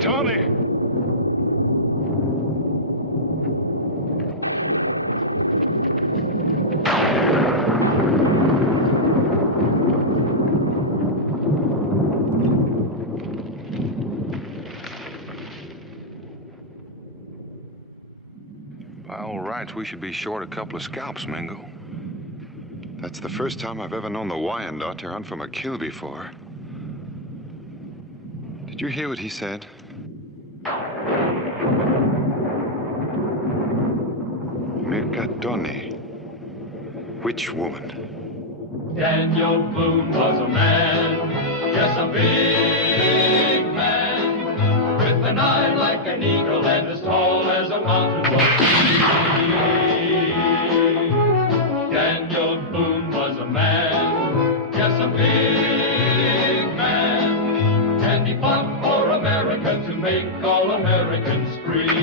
Tommy! By all rights, we should be short a couple of scalps, Mingo. That's the first time I've ever known the Wyandotte to run from a kill before. Did you hear what he said? Mercatone. Which woman? Daniel Boone was a man, yes, a big man, with an eye like an eagle and as tall as a mountain was he. Daniel Boone was a man, yes, a big man, and he fought for America to make all Americans free.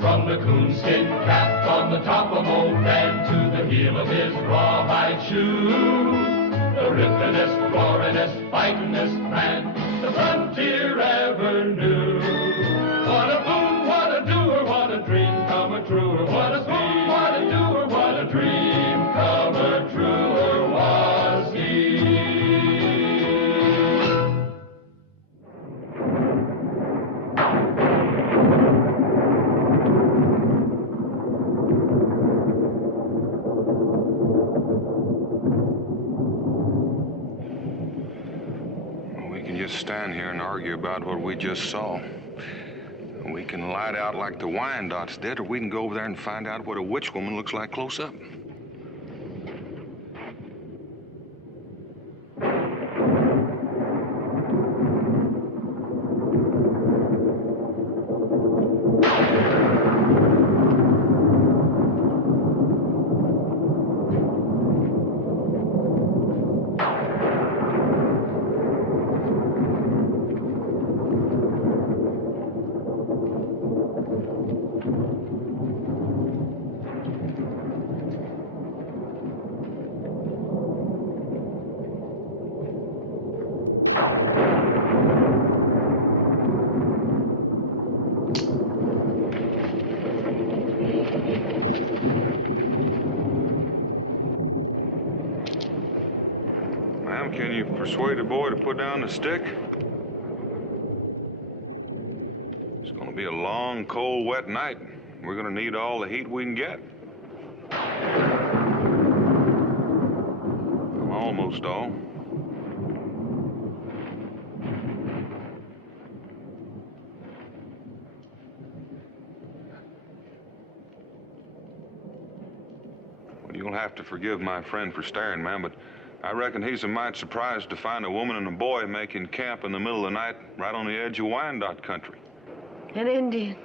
From the coonskin cap on the top of old Dan to the heel of his rawhide shoe, the rippin'est, roarin'est, fightin'est man the frontier ever knew. What a boon, what a doer, what a dream come truer. What a boon, what a doer, what a dream come truer was he. Just stand here and argue about what we just saw. We can light out like the Wyandottes did, or we can go over there and find out what a witch woman looks like close up. Can you persuade a boy to put down the stick? It's going to be a long, cold, wet night. We're going to need all the heat we can get. Almost all. Well, you'll have to forgive my friend for staring, ma'am, but I reckon he's a mite surprised to find a woman and a boy making camp in the middle of the night right on the edge of Wyandotte country. An Indian.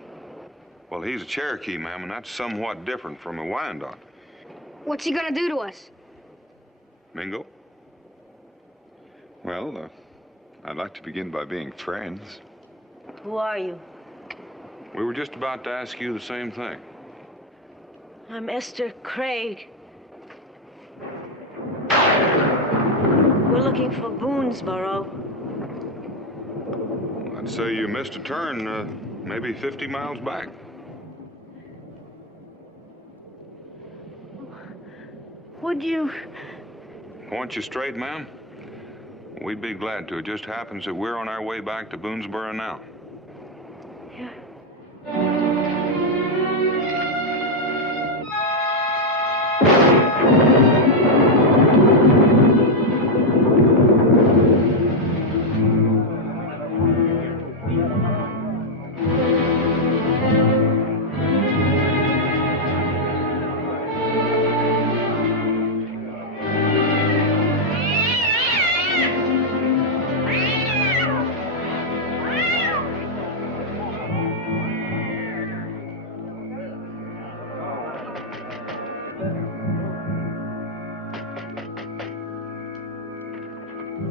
Well, he's a Cherokee, ma'am, and that's somewhat different from a Wyandotte. What's he gonna do to us? Mingo? Well, I'd like to begin by being friends. Who are you? We were just about to ask you the same thing. I'm Esther Craig. We're looking for Boonesboro. I'd say you missed a turn, maybe 50 miles back. Would you? Point you straight, ma'am? We'd be glad to. It just happens that we're on our way back to Boonesboro now. Yeah.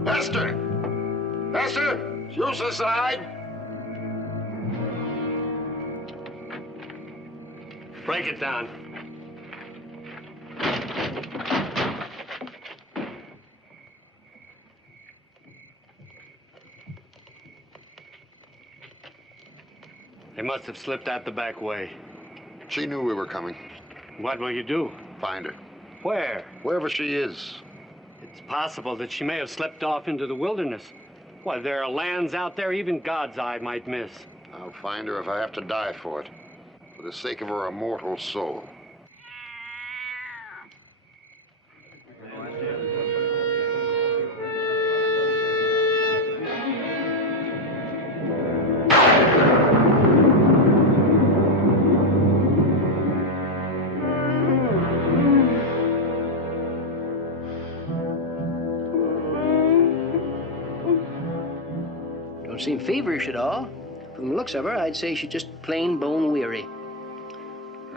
Esther! Esther! Use the side! Break it down. They must have slipped out the back way. She knew we were coming. What will you do? Find her. Where? Wherever she is. It's possible that she may have slipped off into the wilderness. Why, there are lands out there even God's eye might miss. I'll find her if I have to die for it. For the sake of her immortal soul. Don't seem feverish at all. From the looks of her, I'd say she's just plain bone weary.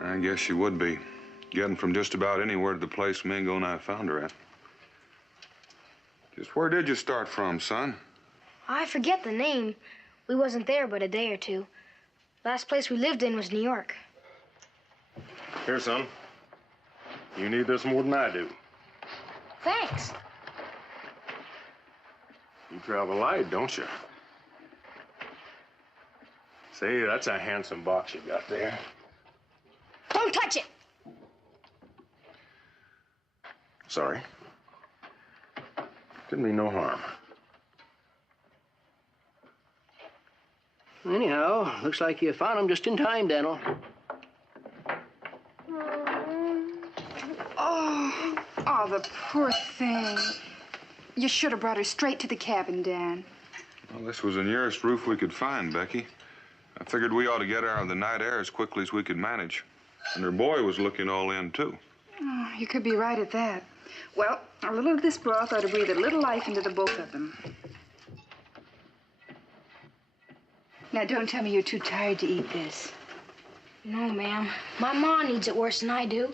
I guess she would be. Getting from just about anywhere to the place Mingo and I found her at. Just where did you start from, son? I forget the name. We wasn't there but a day or two. Last place we lived in was New York. Here, son. You need this more than I do. Thanks. You travel light, don't you? Say, that's a handsome box you got there. Don't touch it! Sorry. Didn't mean no harm. Anyhow, looks like you found him just in time, Daniel. Oh, the poor thing. You should have brought her straight to the cabin, Dan. Well, this was the nearest roof we could find, Becky. I figured we ought to get her out of the night air as quickly as we could manage. And her boy was looking all in, too. Oh, you could be right at that. Well, a little of this broth ought to breathe a little life into the both of them. Now, don't tell me you're too tired to eat this. No, ma'am. My ma needs it worse than I do.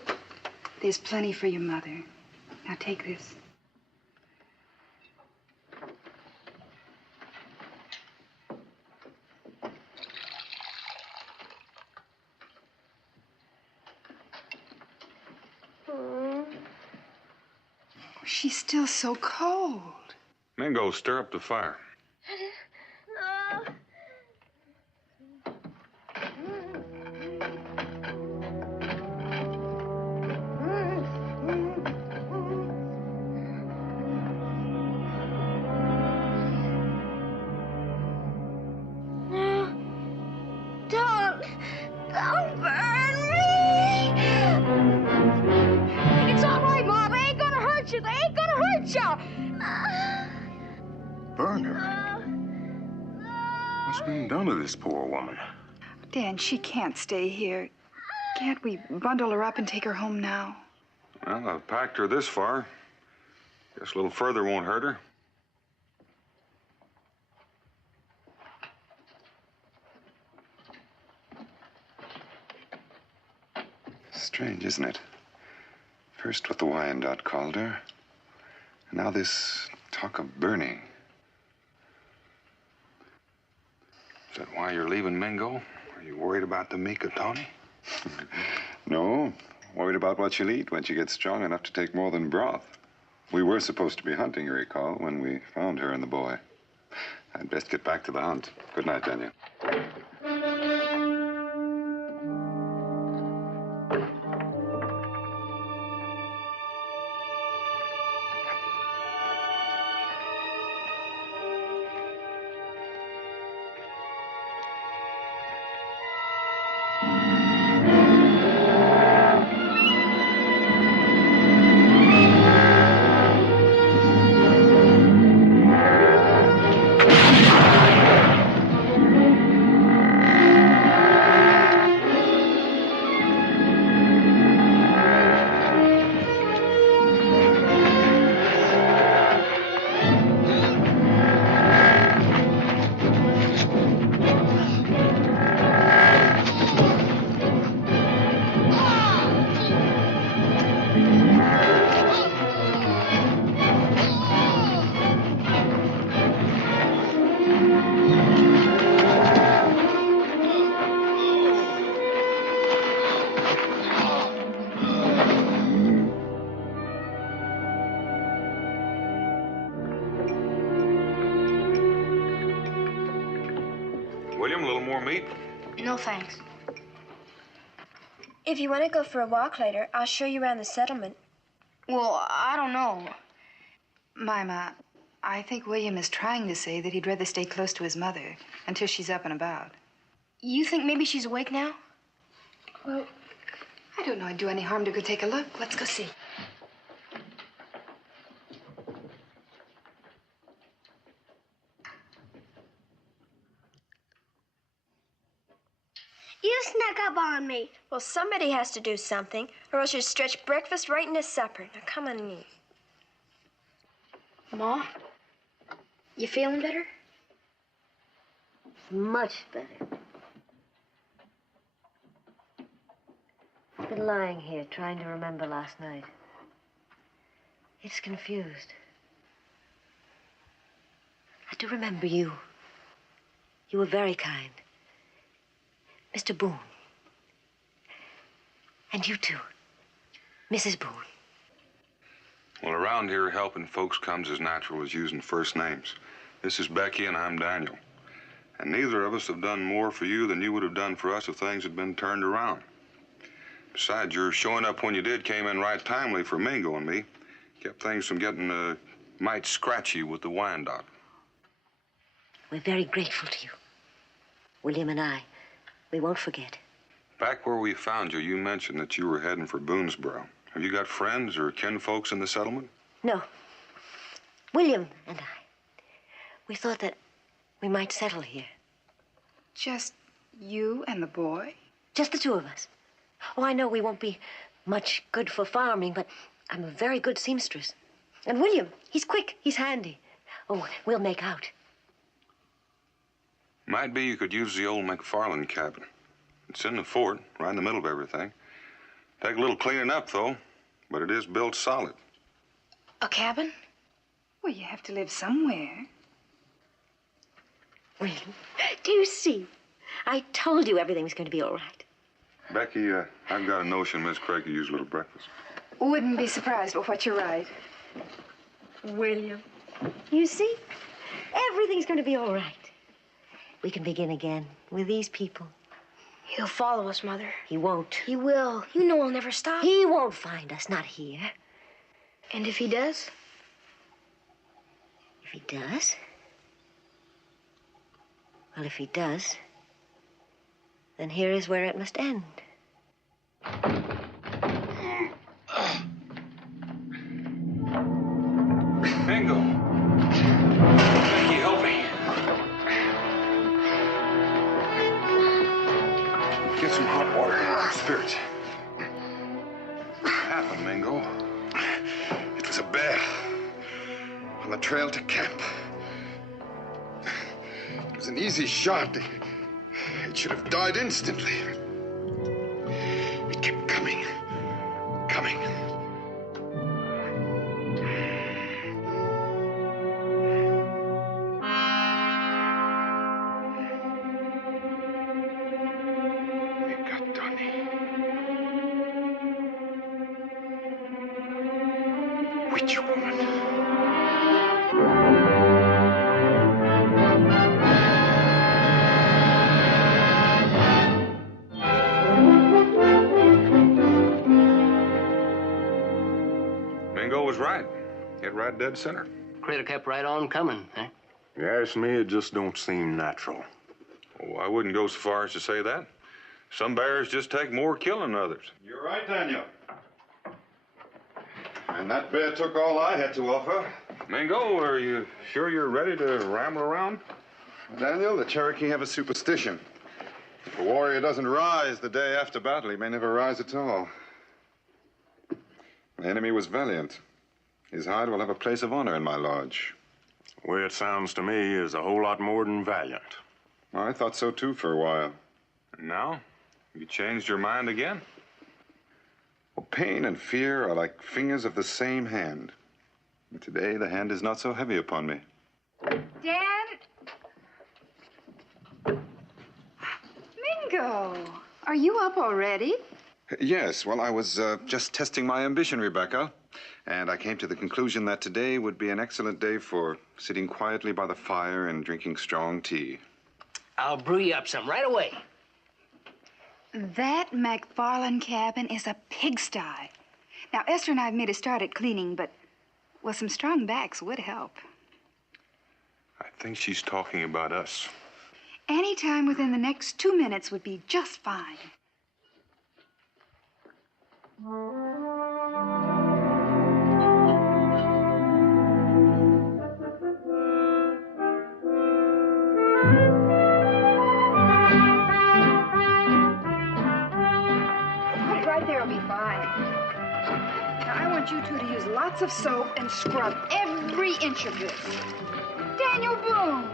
There's plenty for your mother. Now, take this. She's still so cold. Mingo, stir up the fire. Don't burn me! It's all right, Ma. They ain't gonna hurt you. They ain't gonna hurt you. Burn her? What's being done to this poor woman? Dan, she can't stay here. Can't we bundle her up and take her home now? Well, I've packed her this far. Guess a little further won't hurt her. Strange, isn't it? First what the Wyandotte called her, and now this talk of burning. Is that why you're leaving, Mingo? Are you worried about the Mikatoni? No, worried about what she'll eat when she gets strong enough to take more than broth. We were supposed to be hunting, you recall, when we found her and the boy. I'd best get back to the hunt. Good night, Daniel. William, a little more meat? No, thanks. If you want to go for a walk later, I'll show you around the settlement. Well, I don't know. Mima, I think William is trying to say that he'd rather stay close to his mother until she's up and about. You think maybe she's awake now? Well, I don't know it'd do any harm to go take a look. Let's go see. You snuck up on me. Well, somebody has to do something, or else you'll stretch breakfast right into supper. Now, come on and eat. Ma, you feeling better? Much better. I've been lying here trying to remember last night. It's confused. I do remember you. You were very kind. Mr. Boone. And you too. Mrs. Boone. Well, around here, helping folks comes as natural as using first names. This is Becky and I'm Daniel. And neither of us have done more for you than you would have done for us if things had been turned around. Besides, your showing up when you did came in right timely for Mingo and me. Kept things from getting might scratchy with the Wyandotte. We're very grateful to you. William and I, we won't forget. Back where we found you, you mentioned that you were heading for Boonesboro. Have you got friends or kinfolks in the settlement? No. William and I, we thought that we might settle here. Just you and the boy? Just the two of us. Oh, I know we won't be much good for farming, but I'm a very good seamstress. And William, he's quick, he's handy. Oh, we'll make out. Might be you could use the old McFarland cabin. It's in the fort, right in the middle of everything. Take a little cleaning up, though, but it is built solid. A cabin? Well, you have to live somewhere. William, do you see? I told you everything's going to be all right. Becky, I've got a notion Miss Craig could use a little breakfast. Wouldn't be surprised, but what you're right. William, you see? Everything's going to be all right. We can begin again with these people. He'll follow us, Mother. He won't. He will. You know he'll never stop. He won't find us, not here. And if he does? If he does? Well, if he does, then here is where it must end. Mingo. Becky, help me. Get some hot water and spirits. What happened, Mingo? It was a bear on the trail to camp. It was an easy shot. It should have died instantly. It kept coming. Witch woman. Mingo was right. Hit right dead center. Critter kept right on coming, eh? You ask me, it just don't seem natural. Oh, I wouldn't go so far as to say that. Some bears just take more killing than others. You're right, Daniel. And that bear took all I had to offer. Mingo, are you sure you're ready to ramble around? Daniel, the Cherokee have a superstition. If a warrior doesn't rise the day after battle, he may never rise at all. My enemy was valiant. His hide will have a place of honor in my lodge. The way it sounds to me is a whole lot more than valiant. I thought so, too, for a while. And now? You changed your mind again? Well, pain and fear are like fingers of the same hand. But today, the hand is not so heavy upon me. Dad? Mingo, are you up already? Yes, well, I was just testing my ambition, Rebecca. And I came to the conclusion that today would be an excellent day for sitting quietly by the fire and drinking strong tea. I'll brew you up some right away. That McFarland cabin is a pigsty. Now, Esther and I have made a start at cleaning, but, well, some strong backs would help. I think she's talking about us. Any time within the next 2 minutes would be just fine. Put it right there, will be fine. Now, I want you two to use lots of soap and scrub every inch of this. Daniel Boone,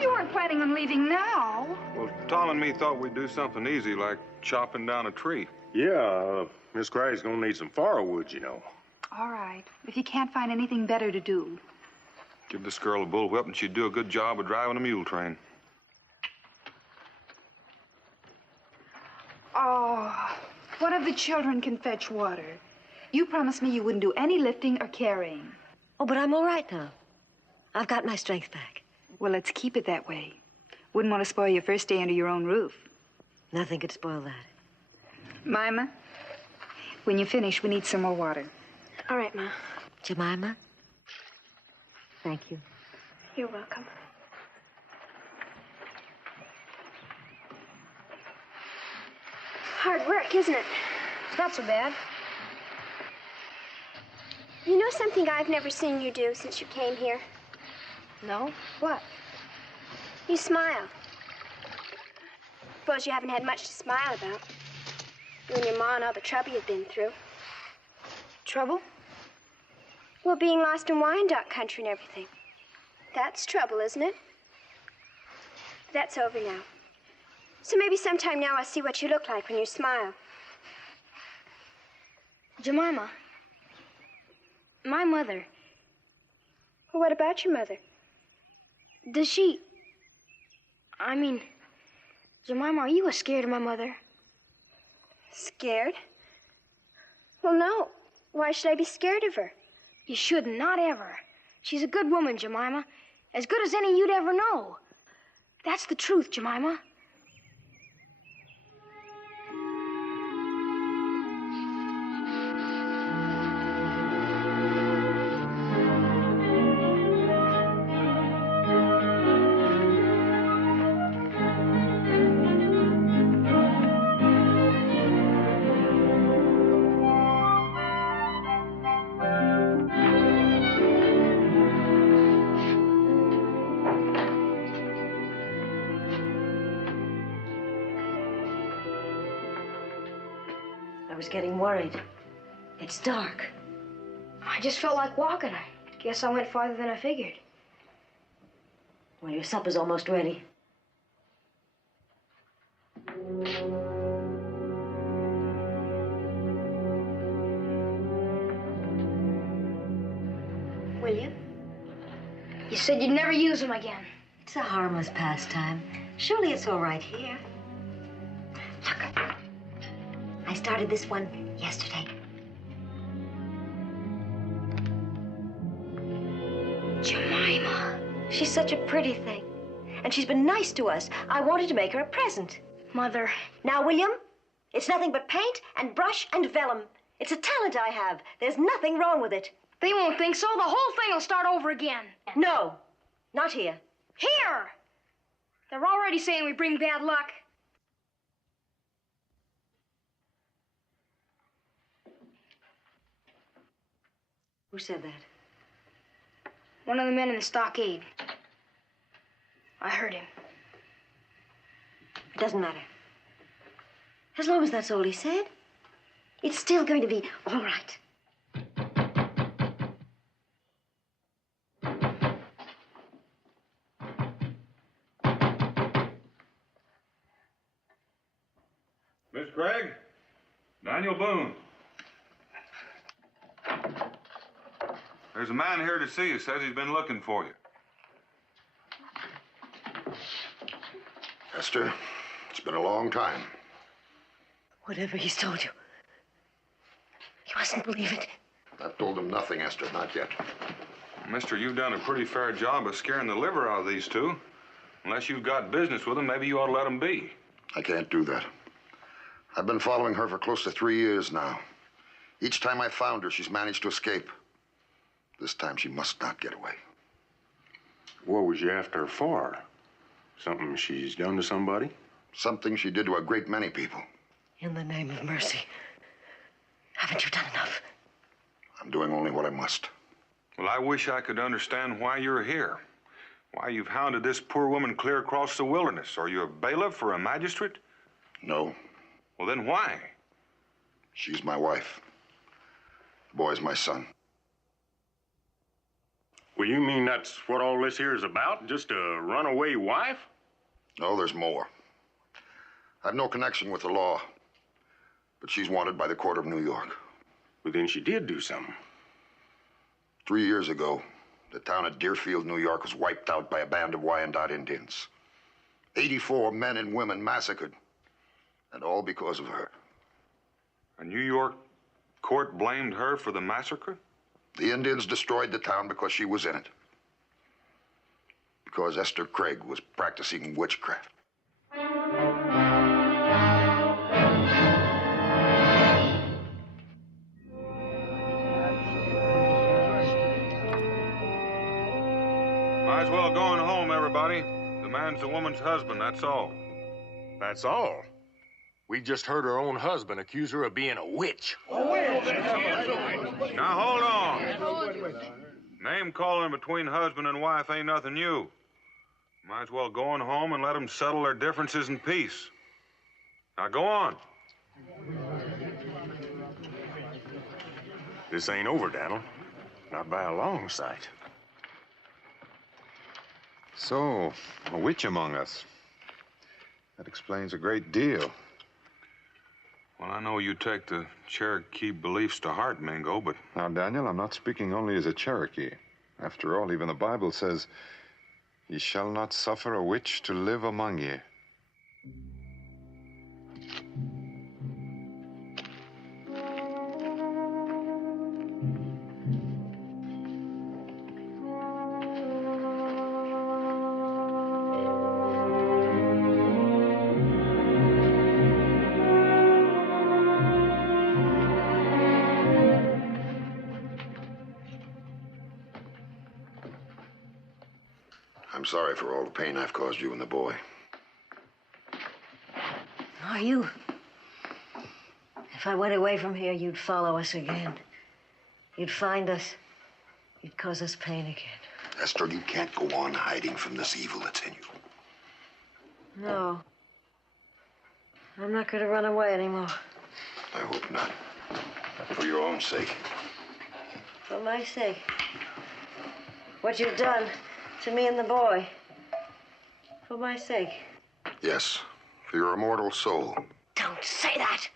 you weren't planning on leaving now. Well, Tom and me thought we'd do something easy, like chopping down a tree. Yeah, Miss Craig's gonna need some firewood, you know. All right, if you can't find anything better to do. Give this girl a bullwhip and she'd do a good job of driving a mule train. Oh, one of the children can fetch water. You promised me you wouldn't do any lifting or carrying. Oh, but I'm all right now. I've got my strength back. Well, let's keep it that way. Wouldn't want to spoil your first day under your own roof. Nothing could spoil that. Mima, when you finish, we need some more water. All right, Ma. Jemima? Thank you. You're welcome. Hard work, isn't it? It's not so bad. You know something I've never seen you do since you came here? No? What? You smile. Suppose you haven't had much to smile about. You and your ma and all the trouble you've been through. Trouble? Well, being lost in Wyandotte country and everything. That's trouble, isn't it? That's over now. So maybe sometime now I'll see what you look like when you smile. Jemima, my mother. Well, what about your mother? Does she... I mean, Jemima, are you scared of my mother? Scared? Well, no. Why should I be scared of her? You shouldn't, not ever. She's a good woman, Jemima. As good as any you'd ever know. That's the truth, Jemima. I was getting worried. It's dark. I just felt like walking. I guess I went farther than I figured. Well, your supper's almost ready. William? You said you'd never use them again. It's a harmless pastime. Surely it's all right here. Look. I started this one yesterday. Jemima. She's such a pretty thing. And she's been nice to us. I wanted to make her a present. Mother. Now, William, it's nothing but paint and brush and vellum. It's a talent I have. There's nothing wrong with it. They won't think so. The whole thing will start over again. No, not here. Here! They're already saying we bring bad luck. Who said that? One of the men in the stockade. I heard him. It doesn't matter. As long as that's all he said, it's still going to be all right. Miss Craig? Daniel Boone. There's a man here to see you. Says he's been looking for you. Esther, it's been a long time. Whatever he's told you, you mustn't believe it. I've told him nothing, Esther, not yet. Mister, you've done a pretty fair job of scaring the liver out of these two. Unless you've got business with them, maybe you ought to let them be. I can't do that. I've been following her for close to 3 years now. Each time I found her, she's managed to escape. This time, she must not get away. What was you after her for? Something she's done to somebody? Something she did to a great many people. In the name of mercy, haven't you done enough? I'm doing only what I must. Well, I wish I could understand why you're here. Why you've hounded this poor woman clear across the wilderness. Are you a bailiff or a magistrate? No. Well, then why? She's my wife. The boy's my son. Well, you mean that's what all this here is about? Just a runaway wife? No, there's more. I've no connection with the law, but she's wanted by the court of New York. Well, then she did do something. 3 years ago, the town of Deerfield, New York was wiped out by a band of Wyandotte Indians. 84 men and women massacred, and all because of her. A New York court blamed her for the massacre? The Indians destroyed the town because she was in it. Because Esther Craig was practicing witchcraft. Might as well go on home, everybody. The man's the woman's husband, that's all. That's all? We just heard her own husband accuse her of being a witch. Now, hold on. Name calling between husband and wife ain't nothing new. Might as well go on home and let them settle their differences in peace. Now, go on. This ain't over, Daniel. Not by a long sight. So, a witch among us. That explains a great deal. Well, I know you take the Cherokee beliefs to heart, Mingo, but... Now, Daniel, I'm not speaking only as a Cherokee. After all, even the Bible says, "Ye shall not suffer a witch to live among ye." I'm sorry for all the pain I've caused you and the boy. Are you? If I went away from here, you'd follow us again. You'd find us. You'd cause us pain again. Esther, you can't go on hiding from this evil that's in you. No. I'm not going to run away anymore. I hope not. For your own sake. For my sake. What you've done to me and the boy. For my sake. Yes, for your immortal soul. Don't say that.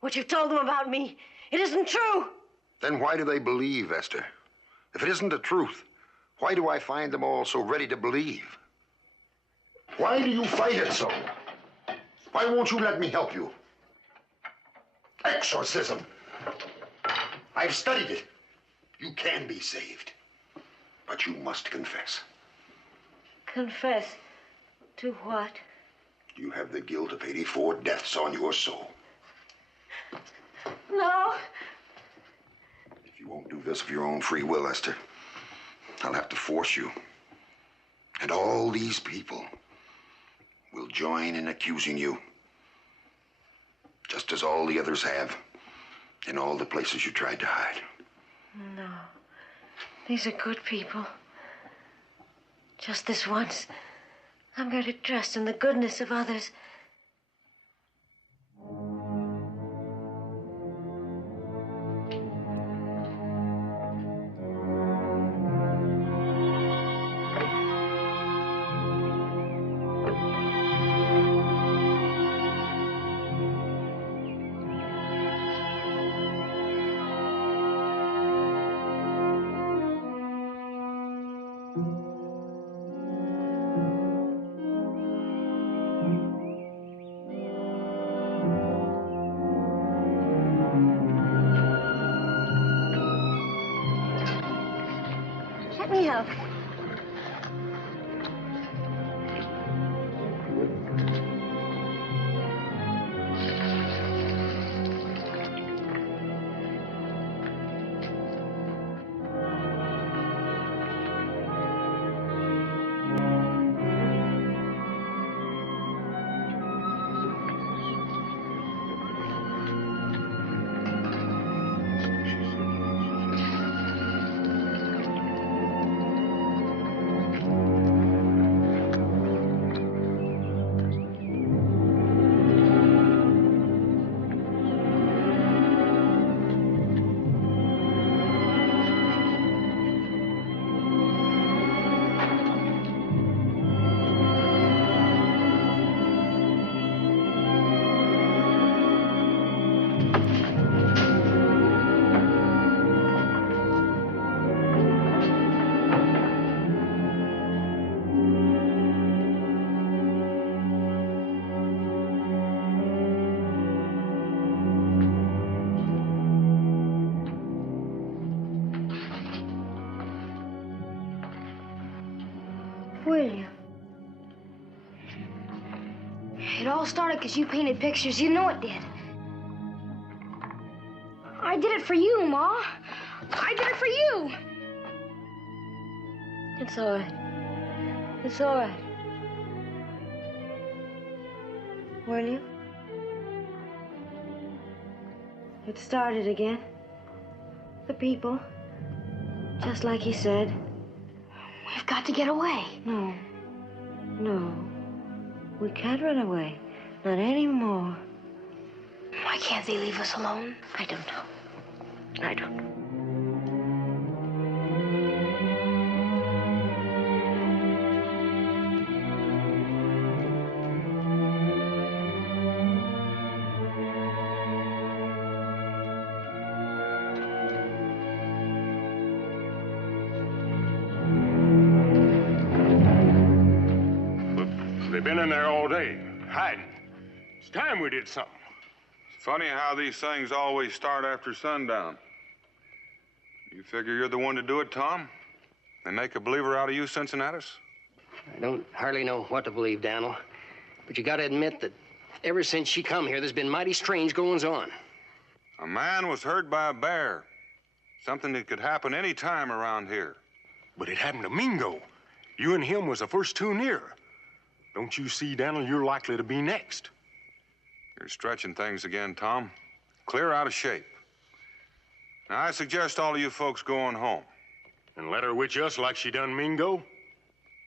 What you've told them about me, it isn't true. Then why do they believe, Esther? If it isn't the truth, why do I find them all so ready to believe? Why do you fight it so? Why won't you let me help you? Exorcism. I've studied it. You can be saved. But you must confess. Confess to what? You have the guilt of 84 deaths on your soul. No. If you won't do this of your own free will, Esther, I'll have to force you. And all these people will join in accusing you. Just as all the others have in all the places you tried to hide. No. These are good people. Just this once, I'm going to trust in the goodness of others. Let me help. William. It all started because you painted pictures. You know it did. I did it for you, Ma. I did it for you. It's all right. It's all right. William? It started again. The people. Just like he said. We've got to get away. No. No. We can't run away. Not anymore. Why can't they leave us alone? I don't know. I don't know. They've been in there all day, hiding. It's time we did something. It's funny how these things always start after sundown. You figure you're the one to do it, Tom? They make a believer out of you, Cincinnatus? I don't hardly know what to believe, Daniel. But you gotta admit that ever since she come here, there's been mighty strange goings-on. A man was hurt by a bear. Something that could happen any time around here. But it happened to Mingo. You and him was the first two near. Don't you see, Daniel, you're likely to be next. You're stretching things again, Tom. Clear out of shape. Now, I suggest all of you folks going home. And let her witch us like she done Mingo?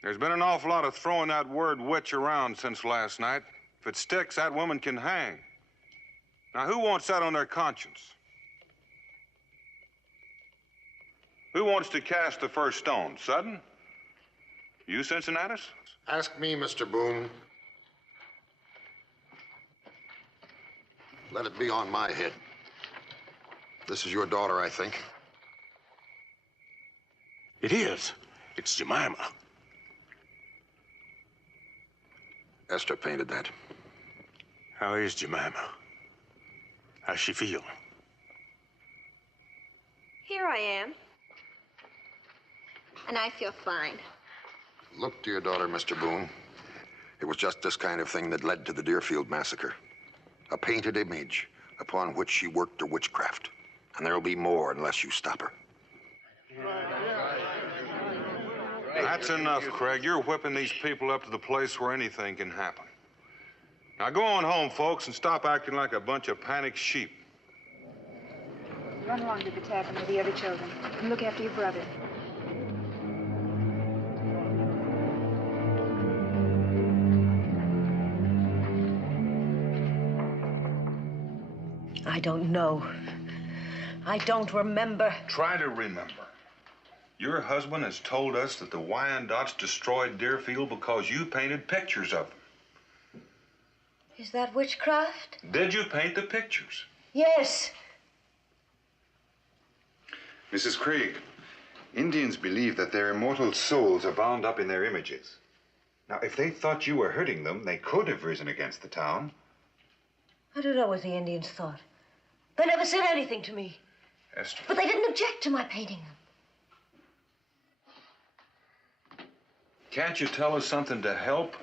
There's been an awful lot of throwing that word witch around since last night. If it sticks, that woman can hang. Now, who wants that on their conscience? Who wants to cast the first stone? Sudden? You, Cincinnatus? Ask me, Mr. Boone. Let it be on my head. This is your daughter, I think. It is. It's Jemima. Esther painted that. How is Jemima? How's she feel? Here I am. And I feel fine. Look to your daughter, Mr. Boone. It was just this kind of thing that led to the Deerfield massacre. A painted image upon which she worked her witchcraft. And there'll be more unless you stop her. That's enough, Craig. You're whipping these people up to the place where anything can happen. Now go on home, folks, and stop acting like a bunch of panicked sheep. Run along to the tavern with the other children and look after your brother. I don't know. I don't remember. Try to remember. Your husband has told us that the Wyandottes destroyed Deerfield because you painted pictures of them. Is that witchcraft? Did you paint the pictures? Yes. Mrs. Craig, Indians believe that their immortal souls are bound up in their images. Now, if they thought you were hurting them, they could have risen against the town. I don't know what the Indians thought. They never said anything to me. Esther. But they didn't object to my painting them. Can't you tell us something to help?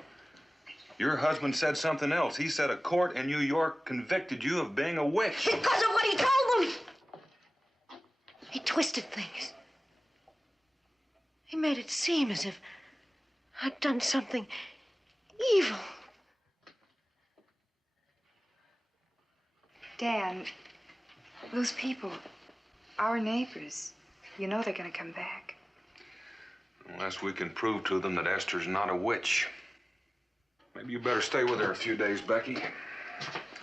Your husband said something else. He said a court in New York convicted you of being a witch. Because of what he told them. He twisted things. He made it seem as if I'd done something evil. Dan, those people, our neighbors, you know they're gonna come back. Unless we can prove to them that Esther's not a witch. Maybe you better stay with her a few days, Becky.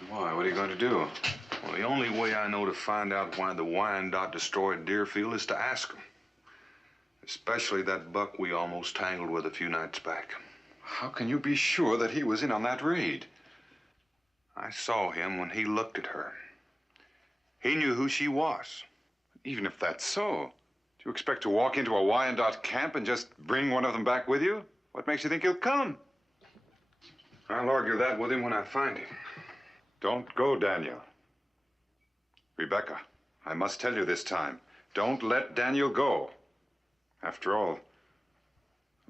Why? What are you going to do? Well, the only way I know to find out why the Wyandotte destroyed Deerfield is to ask them. Especially that buck we almost tangled with a few nights back. How can you be sure that he was in on that raid? I saw him when he looked at her. He knew who she was. Even if that's so, do you expect to walk into a Wyandotte camp and just bring one of them back with you? What makes you think he'll come? I'll argue that with him when I find him. Don't go, Daniel. Rebecca, I must tell you this time, don't let Daniel go. After all,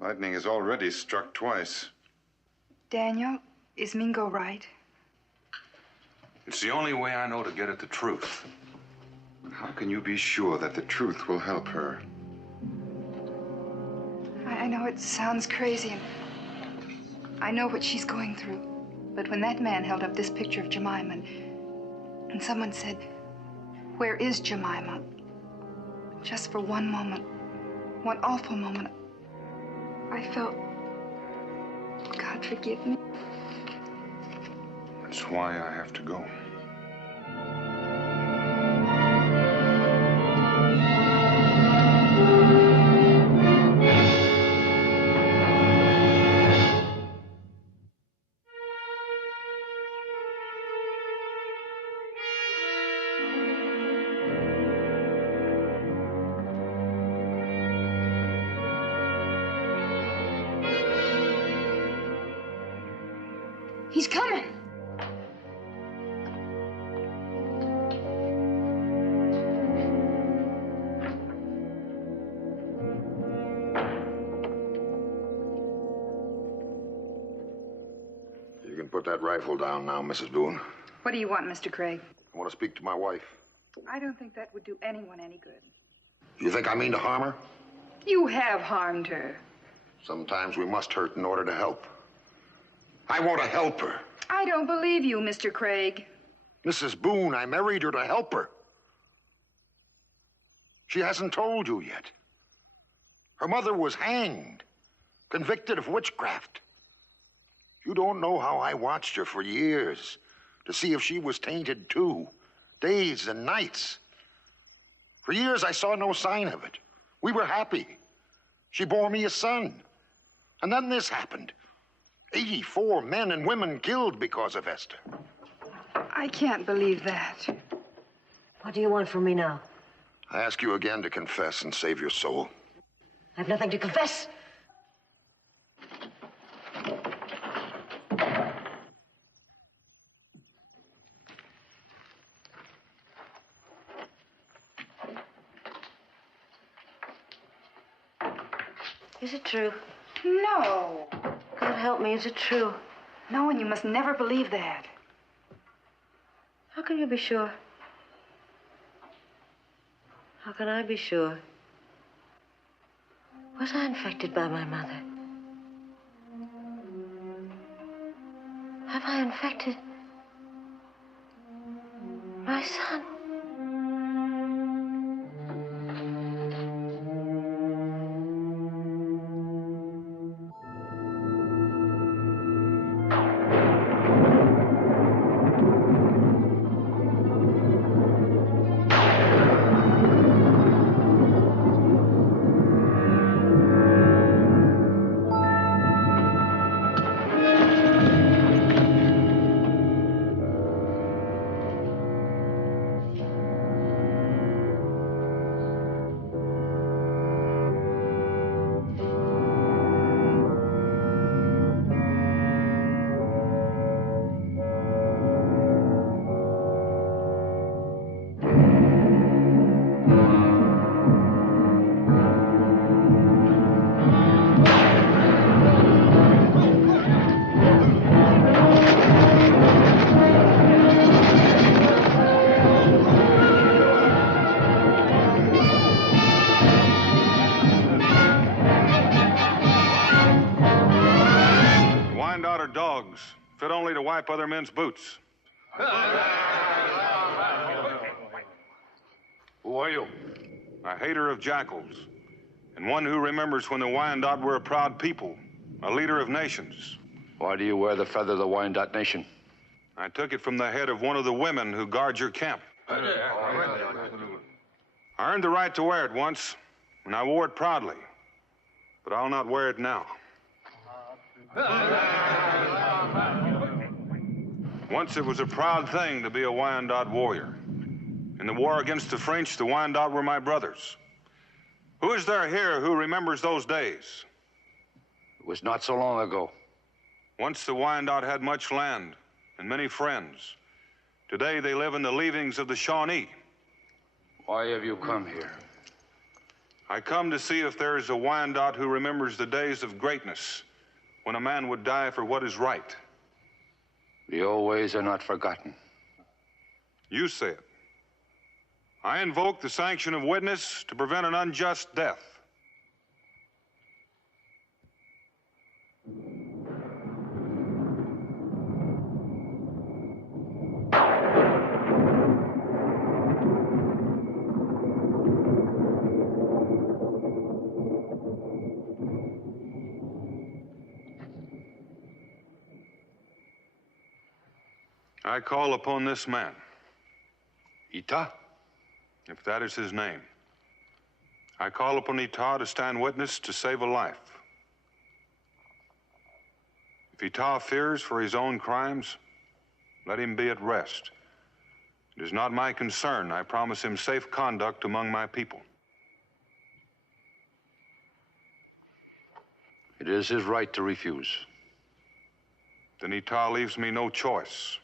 Lightning has already struck twice. Daniel, is Mingo right? It's the only way I know to get at the truth. How can you be sure that the truth will help her? I know it sounds crazy, and I know what she's going through. But when that man held up this picture of Jemima, and someone said, "Where is Jemima?" Just for one moment, one awful moment, I felt, God forgive me. That's why I have to go. He's coming. You can put that rifle down now, Mrs. Boone. What do you want, Mr. Craig? I want to speak to my wife. I don't think that would do anyone any good. You think I mean to harm her? You have harmed her. Sometimes we must hurt in order to help. I want to help her. I don't believe you, Mr. Craig. Mrs. Boone, I married her to help her. She hasn't told you yet. Her mother was hanged, convicted of witchcraft. You don't know how I watched her for years to see if she was tainted too, days and nights. For years, I saw no sign of it. We were happy. She bore me a son. And then this happened. 84 men and women killed because of Esther. I can't believe that. What do you want from me now? I ask you again to confess and save your soul. I have nothing to confess. Is it true? No. God help me, is it true? No, and you must never believe that. How can you be sure? How can I be sure? Was I infected by my mother? Have I infected my son? Fit only to wipe other men's boots. Who are you? A hater of jackals, and one who remembers when the Wyandotte were a proud people, a leader of nations. Why do you wear the feather of the Wyandotte Nation? I took it from the head of one of the women who guard your camp. I earned the right to wear it once, and I wore it proudly. But I'll not wear it now. Once it was a proud thing to be a Wyandotte warrior. In the war against the French, the Wyandotte were my brothers. Who is there here who remembers those days? It was not so long ago. Once the Wyandotte had much land and many friends. Today they live in the leavings of the Shawnee. Why have you come here? I come to see if there is a Wyandotte who remembers the days of greatness, when a man would die for what is right. The old ways are not forgotten. You say it. I invoke the sanction of witness to prevent an unjust death. I call upon this man. Ita? If that is his name. I call upon Ita to stand witness to save a life. If Ita fears for his own crimes, let him be at rest. It is not my concern. I promise him safe conduct among my people. It is his right to refuse. Then Ita leaves me no choice.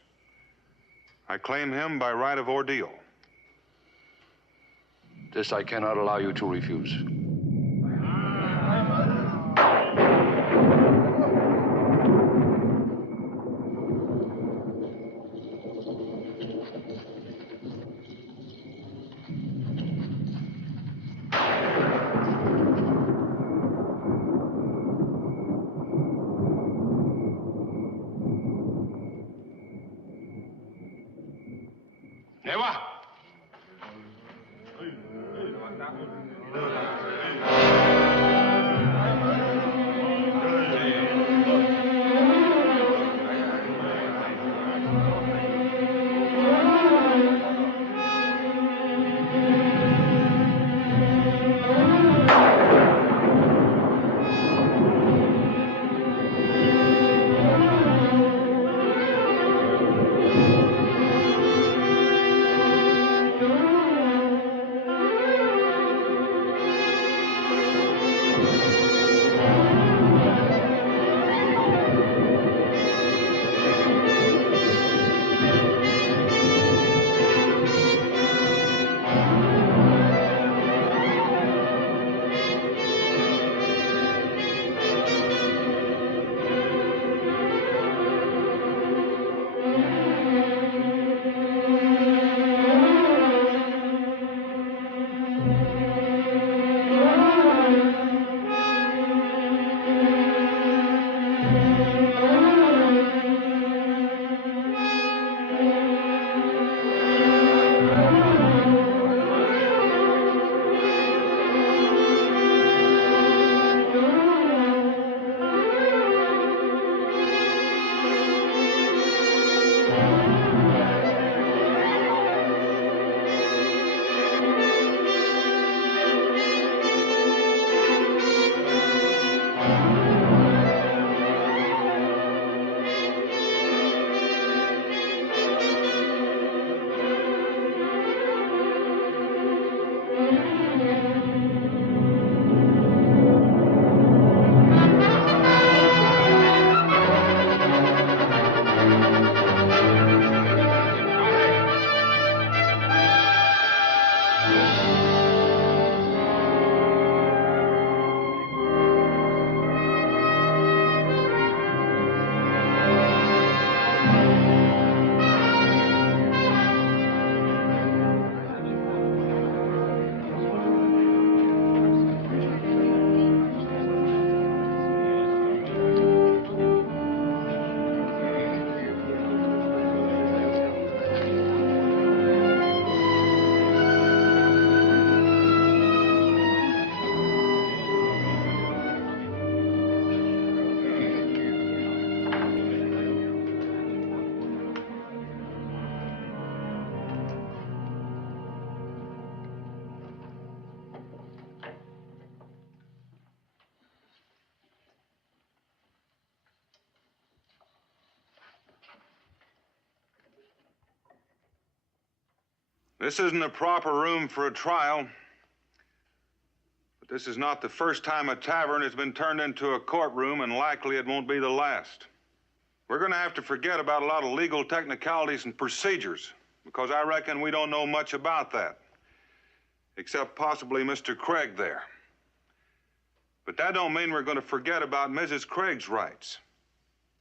I claim him by right of ordeal. This I cannot allow you to refuse. This isn't a proper room for a trial, but this is not the first time a tavern has been turned into a courtroom, and likely it won't be the last. We're going to have to forget about a lot of legal technicalities and procedures, because I reckon we don't know much about that, except possibly Mr. Craig there. But that don't mean we're going to forget about Mrs. Craig's rights.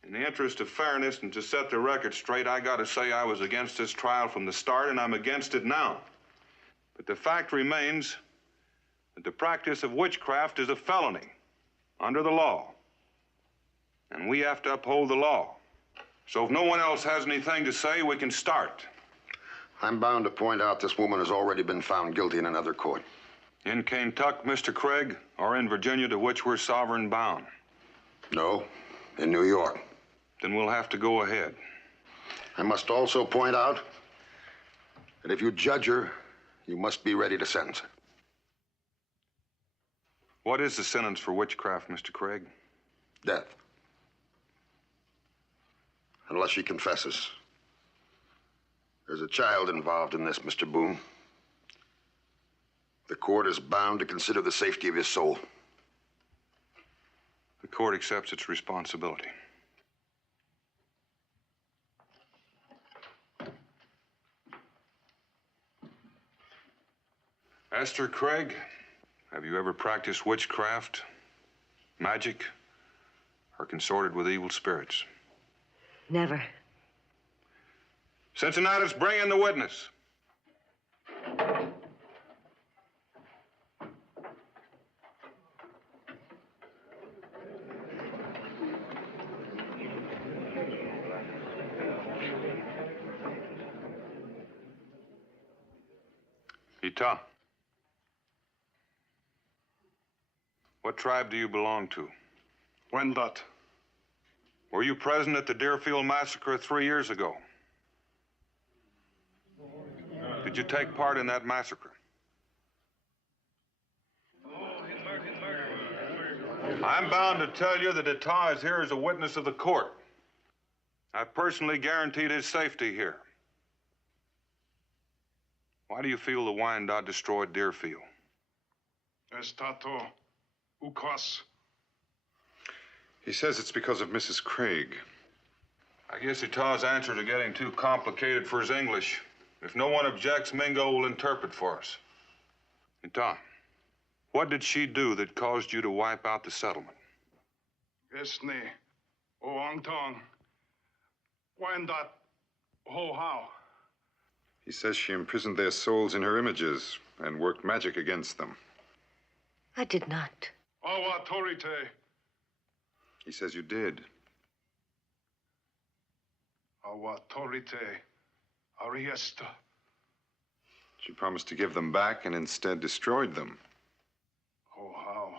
In the interest of fairness and to set the record straight, I got to say I was against this trial from the start, and I'm against it now. But the fact remains that the practice of witchcraft is a felony under the law. And we have to uphold the law. So if no one else has anything to say, we can start. I'm bound to point out this woman has already been found guilty in another court. In Kentucky, Mr. Craig, or in Virginia, to which we're sovereign bound? No, in New York. Then we'll have to go ahead. I must also point out that if you judge her, you must be ready to sentence her. What is the sentence for witchcraft, Mr. Craig? Death. Unless she confesses. There's a child involved in this, Mr. Boone. The court is bound to consider the safety of his soul. The court accepts its responsibility. Esther Craig, have you ever practiced witchcraft, magic, or consorted with evil spirits? Never. Cincinnatus, bring in the witness. Ita. What tribe do you belong to? Wendat. Were you present at the Deerfield massacre 3 years ago? Did you take part in that massacre? I'm bound to tell you that Ita is here as a witness of the court. I personally guaranteed his safety here. Why do you feel the Wyandotte destroyed Deerfield? Estato ukos. He says it's because of Mrs. Craig. I guess Ita's answers are getting too complicated for his English. If no one objects, Mingo will interpret for us. Ita, what did she do that caused you to wipe out the settlement? Esne. Oangtong. Wyandotte. Ho how. He says she imprisoned their souls in her images and worked magic against them. I did not. Awa torite. He says you did. Awa torite. Ariesta. She promised to give them back and instead destroyed them. Ho how.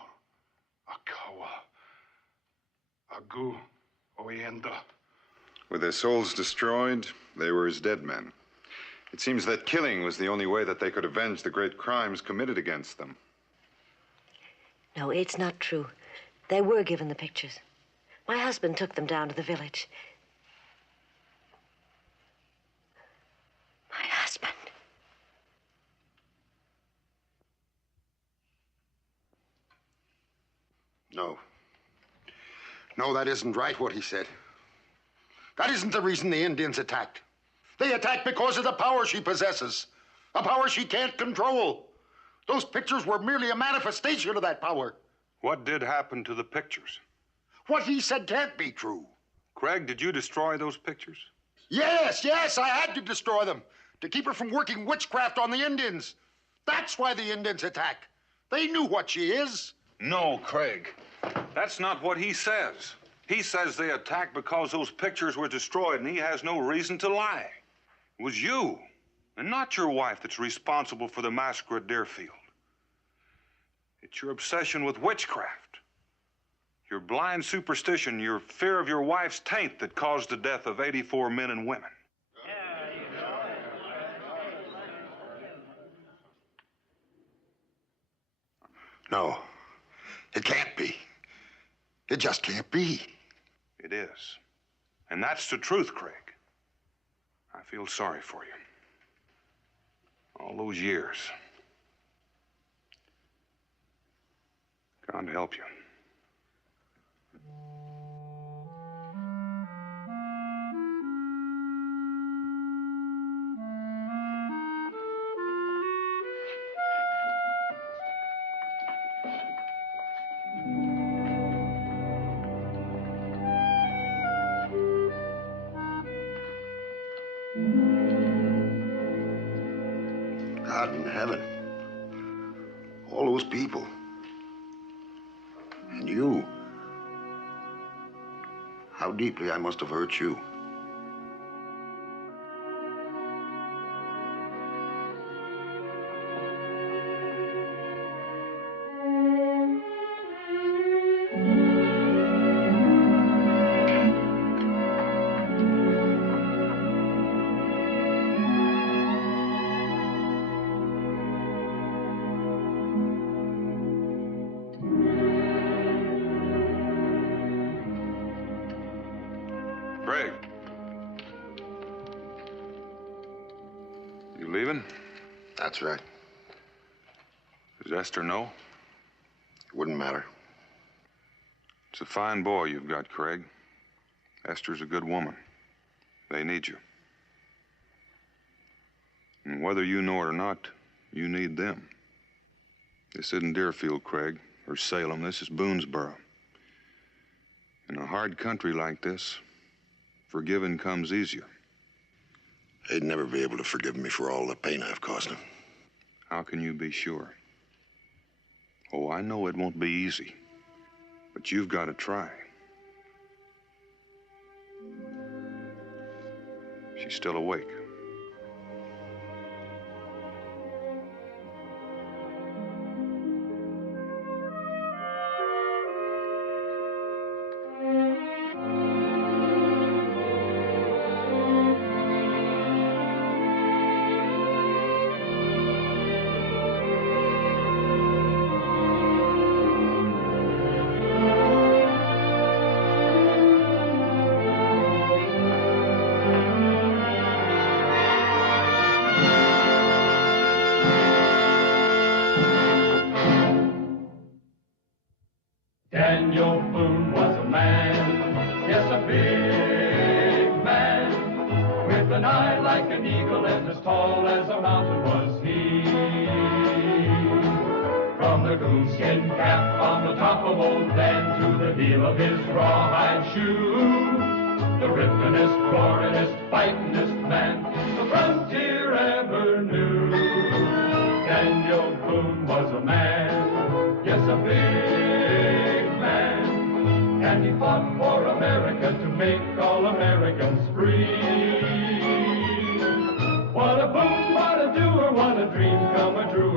Akawa. Agu. Oyenda. With their souls destroyed, they were as dead men. It seems that killing was the only way that they could avenge the great crimes committed against them. No, it's not true. They were given the pictures. My husband took them down to the village. My husband. No. No, that isn't right, what he said. That isn't the reason the Indians attacked. They attacked because of the power she possesses, a power she can't control. Those pictures were merely a manifestation of that power. What did happen to the pictures? What he said can't be true. Craig, did you destroy those pictures? Yes, I had to destroy them to keep her from working witchcraft on the Indians. That's why the Indians attack. They knew what she is. No, Craig. That's not what he says. He says they attacked because those pictures were destroyed, and he has no reason to lie. It was you, and not your wife, that's responsible for the massacre at Deerfield. It's your obsession with witchcraft, your blind superstition, your fear of your wife's taint that caused the death of 84 men and women. No, it can't be. It just can't be. It is. And that's the truth, Craig. I feel sorry for you. All those years. God help you. God in heaven. All those people. And you. How deeply I must have hurt you. Craig. You leaving? That's right. Does Esther know? It wouldn't matter. It's a fine boy you've got, Craig. Esther's a good woman. They need you. And whether you know it or not, you need them. This isn't Deerfield, Craig, or Salem. This is Boonesboro. In a hard country like this, forgiving comes easier. They'd never be able to forgive me for all the pain I've caused them. How can you be sure? Oh, I know it won't be easy, but you've got to try. She's still awake. Daniel Boone was a man, yes, a big man, with an eye like an eagle and as tall as a mountain was he. From the gooseskin cap on the top of old Dan to the heel of his rawhide shoe, the ripplingest, roaringest, fightingest man the frontier ever knew. Daniel Boone was a man, yes, a big man, and he fought for America to make all Americans free. What a boom, what a doer, what a dream come true.